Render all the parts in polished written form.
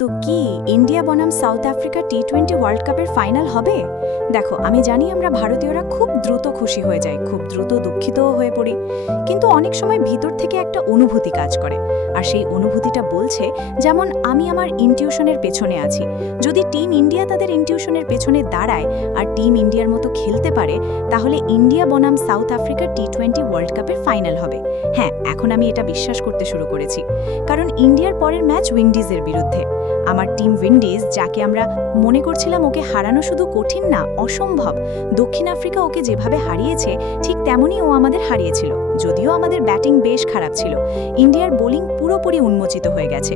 তো কি ইন্ডিয়া বনাম সাউথ আফ্রিকা টি20 ওয়ার্ল্ড কাপের ফাইনাল হবে? দেখো, আমি জানি আমরা ভারতীয়রা খুব দ্রুত খুশি হয়ে যাই, খুব দ্রুত দুঃখিতও হয়ে পড়ি, কিন্তু অনেক সময় ভিতর থেকে একটা অনুভূতি কাজ করে। আর সেই অনুভূতিটা বলছে, যেমন আমি আমার ইনটিউশনের পেছনে আছি। যদি টিম ইন্ডিয়া তাদের ইনটিউশনের পেছনে দাঁড়ায় আর টিম ইন্ডিয়ার মতো খেলতে পারে, তাহলে ইন্ডিয়া বনাম সাউথ আফ্রিকা টি20 ওয়ার্ল্ড কাপের ফাইনাল হবে। হ্যাঁ, এখন আমি এটা বিশ্বাস করতে শুরু করেছি, কারণ ইন্ডিয়ার পরের ম্যাচ উইন্ডিজের বিরুদ্ধে। আমার টিম উইন্ডিজ, যাকে আমরা মনে করছিলাম ওকে হারানো শুধু কঠিন না, অসম্ভব। দক্ষিণ আফ্রিকা ওকে যেভাবে হারিয়েছে ঠিক তেমনই ও আমাদের হারিয়েছিল। যদিও আমাদের ব্যাটিং বেশ খারাপ ছিল, ইন্ডিয়ার বোলিং পুরোপুরি উন্মোচিত হয়ে গেছে।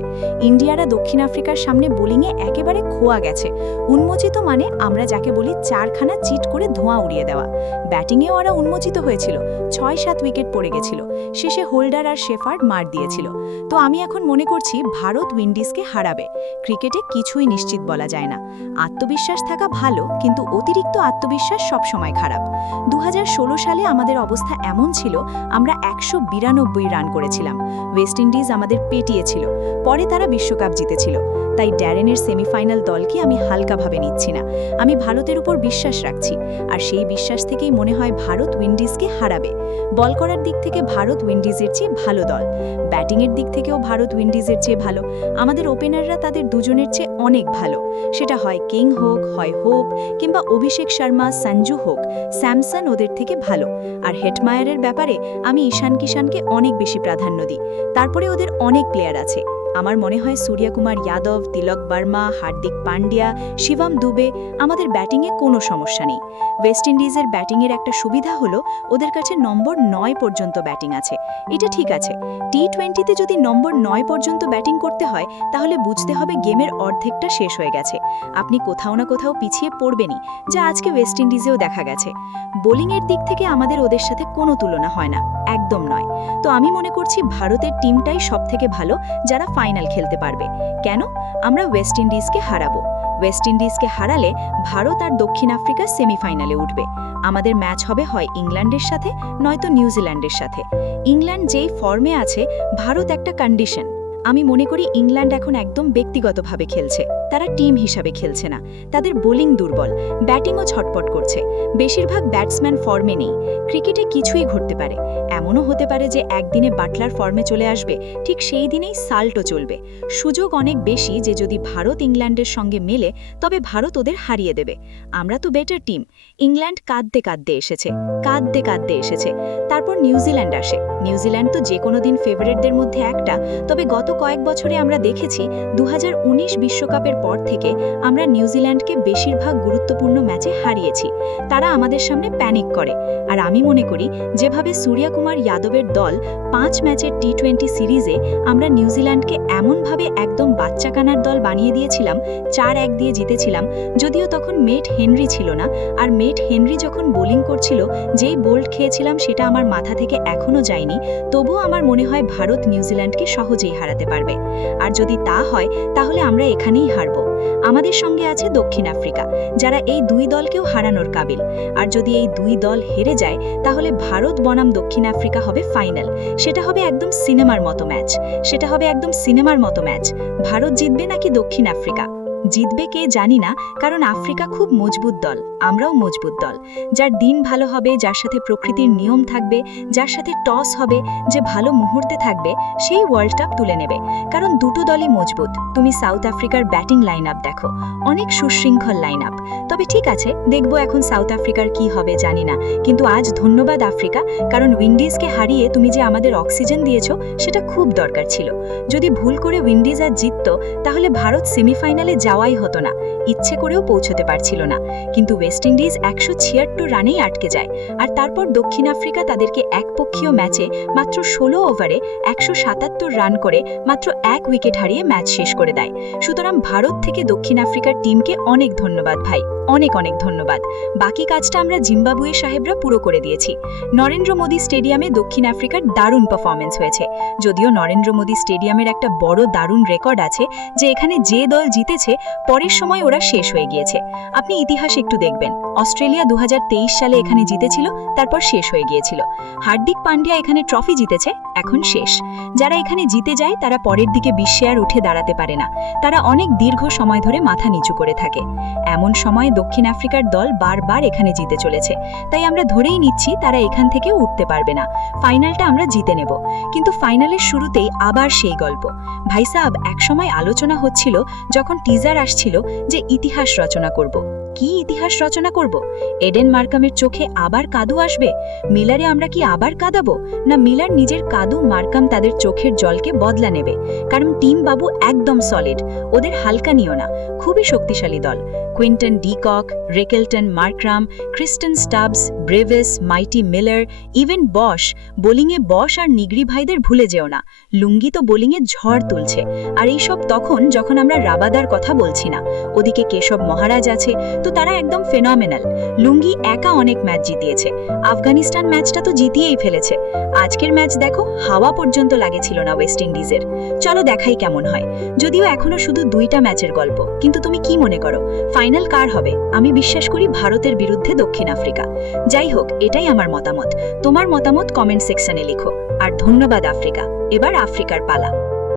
ইন্ডিয়ারা দক্ষিণ আফ্রিকার সামনে বোলিংয়ে একেবারে খোয়া গেছে। উন্মোচিত মানে আমরা যাকে বলি চারখানা চিট করে ধোঁয়া উড়িয়ে দেওয়া। ব্যাটিংয়েও ওরা উন্মোচিত হয়েছিল, 6-7 উইকেট পড়ে গেছিল। শেষে হোল্ডার আর শেফার্ড মার দিয়েছিল। তো আমি এখন মনে করছি ভারত উইন্ডিজকে হারাবে। ক্রিকেটে কিছুই নিশ্চিত বলা যায় না। আত্মবিশ্বাস থাকা ভালো, কিন্তু অতিরিক্ত আত্মবিশ্বাস সবসময় খারাপ। 2016 সালে আমাদের অবস্থা এমন ছিল, আমরা 192 রান করেছিলাম। ওয়েস্ট ইন্ডিজ আমাদের পেটিয়েছিল, পরে তারা বিশ্বকাপ জিতেছিল। তাই ড্যারেনের সেমিফাইনাল দলকে আমি হালকাভাবে নিচ্ছি না। আমি ভারতের উপর বিশ্বাস রাখছি, আর সেই বিশ্বাস থেকেই মনে হয় ভারত উইন্ডিজকে হারাবে। বল করার দিক থেকে ভারত উইন্ডিজের চেয়ে ভালো দল, ব্যাটিংয়ের দিক থেকেও ভারত উইন্ডিজের চেয়ে ভালো। আমাদের ওপেনাররা তাদের দুজনের চেয়ে অনেক ভালো। সেটা হয় কিং হোক, হয় হোপ, কিংবা অভিষেক শর্মা, সঞ্জু হোক, স্যামসন ওদের থেকে ভালো। আর হেটমায়ারের ব্যাপারে আমি ঈশান কিষানকে অনেক বেশি প্রাধান্য দিই। তারপরে ওদের অনেক প্লেয়ার আছে। আমার মনে হয় সূর্যকুমার যাদব, তিলক বর্মা, হার্দিক পান্ডিয়া, শিবম দুবে, আমাদের ব্যাটিংয়ে কোনো সমস্যা নেই। ওয়েস্ট ইন্ডিজের ব্যাটিংয়ের একটা সুবিধা হলো ওদের কাছে নম্বর 9 পর্যন্ত ব্যাটিং আছে। এটা ঠিক আছে। টি20তে যদি নম্বর 9 পর্যন্ত ব্যাটিং করতে হয়, তাহলে বুঝতে হবে গেমের অর্ধেকটা শেষ হয়ে গেছে। আপনি কোথাও না কোথাও পিছিয়ে পড়বেনই, যা আজকে ওয়েস্ট ইন্ডিজেও দেখা গেছে। বোলিংয়ের দিক থেকে আমাদের ওদের সাথে কোনো তুলনা হয় না, একদম নয়। তো আমি মনে করছি ভারতের টিমটাই সবথেকে ভালো, যারা ফাইনাল খেলতে পারবে। কেন? আমরা ওয়েস্ট ইন্ডিজকে হারাবো। ওয়েস্ট ইন্ডিজকে হারালে ভারত আর দক্ষিণ আফ্রিকা সেমিফাইনালে উঠবে। আমাদের ম্যাচ হবে হয় ইংল্যান্ডের সাথে, নয়তো নিউজিল্যান্ডের সাথে। ইংল্যান্ড যেই ফর্মে আছে, ভারত একটা কন্ডিশন। আমি মনে করি ইংল্যান্ড এখন একদম ব্যক্তিগতভাবে খেলছে, তারা টিম হিসাবে খেলছে না। তাদের বোলিং দুর্বল, ব্যাটিংও ছটপট করছে। বেশিরভাগ ব্যাটসম্যান ফর্মে নেই। ক্রিকেটে কিছুই ঘটতে পারে। এমনও হতে পারে যে একদিনে বাটলার ফর্মে চলে আসবে, ঠিক সেই দিনেই সাল্টও চলবে। সুযোগ অনেক বেশি যে যদি ভারত ইংল্যান্ডের সঙ্গে মেলে, তবে ভারত ওদের হারিয়ে দেবে। আমরা তো বেটার টিম। ইংল্যান্ড কাঁদতে কাঁদতে এসেছে, কাঁদতে কাঁদতে এসেছে। তারপর নিউজিল্যান্ড আসে। নিউজিল্যান্ড তো যে কোনো দিন ফেভারিটদের মধ্যে একটা। তবে গত কয়েক বছরে আমরা দেখেছি 2019 বিশ্বকাপের পর থেকে আমরা নিউজিল্যান্ডকে বেশিরভাগ গুরুত্বপূর্ণ ম্যাচে হারিয়েছি। তারা আমাদের সামনে প্যানিক করে। আর আমি মনে করি যেভাবে সূর্যকুমার যাদবের দল 5 ম্যাচের টি20 সিরিজে আমরা নিউজিল্যান্ডকে এমনভাবে একদম বাচ্চাকানার দল বানিয়ে দিয়েছিলাম, 4-1 দিয়ে জিতেছিলাম। যদিও তখন মেট হেনরি ছিল না, আর মেট হেনরি যখন বোলিং করছিল, যেই বোল্ড খেয়েছিলাম সেটা আমার মাথা থেকে এখনও যায়নি। তবুও আমার মনে হয় ভারত নিউজিল্যান্ডকে সহজেই হারাতে পারবে। আর যদি তা হয়, তাহলে আমরা এখানেই হারব। আমাদের সঙ্গে আছে দক্ষিণ আফ্রিকা, যারা এই দুই দলকেও হারানোর কাবিল। আর যদি এই দুই দল হেরে যায়, তাহলে ভারত বনাম দক্ষিণ আফ্রিকা হবে ফাইনাল। সেটা হবে একদম সিনেমার মতো ম্যাচ। সেটা হবে একদম সিনেমার মতো ম্যাচ। ভারত জিতবে নাকি দক্ষিণ আফ্রিকা? জিতবে কে জানি না, কারণ আফ্রিকা খুব মজবুত দল, আমরাও মজবুত দল। যার দিন ভালো হবে, যার সাথে প্রকৃতির নিয়ম থাকবে, যার সাথে টস হবে, যে ভালো মুহূর্তে থাকবে, সেই ওয়ার্ল্ড কাপ তুলে নেবে। কারণ দুটো দলই মজবুত। তুমি সাউথ আফ্রিকার ব্যাটিং লাইন আপ দেখো, অনেক সুশৃঙ্খল লাইন আপ। তবে ঠিক আছে, দেখবো এখন সাউথ আফ্রিকার কি হবে জানি না। কিন্তু আজ ধন্যবাদ আফ্রিকা, কারণ উইন্ডিজকে হারিয়ে তুমি যে আমাদের অক্সিজেন দিয়েছো, সেটা খুব দরকার ছিল। যদি ভুল করে উইন্ডিজ আর জিতত, তাহলে ভারত সেমিফাইনালে যাওয়াই হতো না, ইচ্ছে করেও পৌঁছতে পারছিল না। কিন্তু ওয়েস্ট ইন্ডিজ 176 রানেই আটকে যায়। আর তারপর দক্ষিণ আফ্রিকা তাদেরকে একপক্ষীয় ম্যাচে মাত্র 16 ওভারে 177 রান করে মাত্র 1 উইকেট হারিয়ে ম্যাচ শেষ করে দেয়। সুতরাং ভারত থেকে দক্ষিণ আফ্রিকার টিমকে অনেক ধন্যবাদ ভাই, অনেক অনেক ধন্যবাদ। বাকি কাজটা আমরা জিম্বাবুয়ে সাহেবরা পুরো করে দিয়েছি। নরেন্দ্র মোদী স্টেডিয়ামে দক্ষিণ আফ্রিকার দারুণ পারফরমেন্স হয়েছে। যদিও নরেন্দ্র মোদী স্টেডিয়ামের একটা বড় দারুণ রেকর্ড আছে, যে এখানে যে দল জিতেছে পরের সময় ওরা শেষ হয়ে গিয়েছে। আপনি ইতিহাস একটু দেখবেন, অস্ট্রেলিয়া 2023 সালে এখানে জিতেছিল, তারপর শেষ হয়ে গিয়েছিল। হার্দিক পান্ডিয়া এখানে ট্রফি জিতেছে, এখন শেষ। যারা এখানে জিতে যায় তারা পরের দিকে বিশ্বে আর উঠে দাঁড়াতে পারে না, তারা অনেক দীর্ঘ সময় ধরে মাথা নিচু করে থাকে। এমন সময় দক্ষিণ আফ্রিকার দল বারবার এখানে জিতে চলেছে, তাই আমরা ধরেই নিচ্ছি তারা এখান থেকেও উঠতে পারবে না। ফাইনালটা আমরা জিতে নেব। কিন্তু ফাইনালের শুরুতেই আবার সেই গল্প। ভাই সাহেব, একসময় আলোচনা হচ্ছিল যখন টিজার আসছিল যে ইতিহাস রচনা করব। কি ইতিহাস রচনা করব? এডেন মার্কামের চোখে আবার কাদু আসবে? মিলারে আমরা কি আবার কাঁদাবো? না মিলার নিজের কাদু মার্কাম তাদের চোখের জলকে বদলা নেবে? কারণ টিম বাবু একদম সলিড, ওদের হালকা নিও না, খুবই শক্তিশালী দল। কুইন্টন ডিকক, রেকেলটন মার্করাম, ক্রিস্টেন স্টাবস, ব্রেভেস, মাইটি মিলার, ইভেন বশ। বোলিংয়ে বশ আর নিগরি ভাইদের ভুলে যেও না, লুঙ্গি তো বোলিংয়ে ঝড় তুলছে। আর এইসব তখন যখন আমরা রাবাদার কথা বলছি না। ওদিকে কেশব মহারাজ আছে, তো তারা একদম ফেনমেনাল। লুঙ্গি একা অনেক ম্যাচ জিতিয়েছে, আফগানিস্তান ম্যাচটা তো জিতিয়েই ফেলেছে। আজকের ম্যাচ দেখো, হাওয়া পর্যন্ত লাগেছিল না ওয়েস্ট ইন্ডিজের। চলো দেখাই কেমন হয়। যদিও এখনো শুধু 2টা ম্যাচের গল্প, কিন্তু তুমি কি মনে করো ফাইনাল কার হবে? আমি বিশ্বাস করি ভারতের বিরুদ্ধে দক্ষিণ আফ্রিকা। যাই হোক, এটাই আমার মতামত। তোমার মতামত কমেন্ট সেকশনে লিখো। আর ধন্যবাদ আফ্রিকা, এবার আফ্রিকার পালা।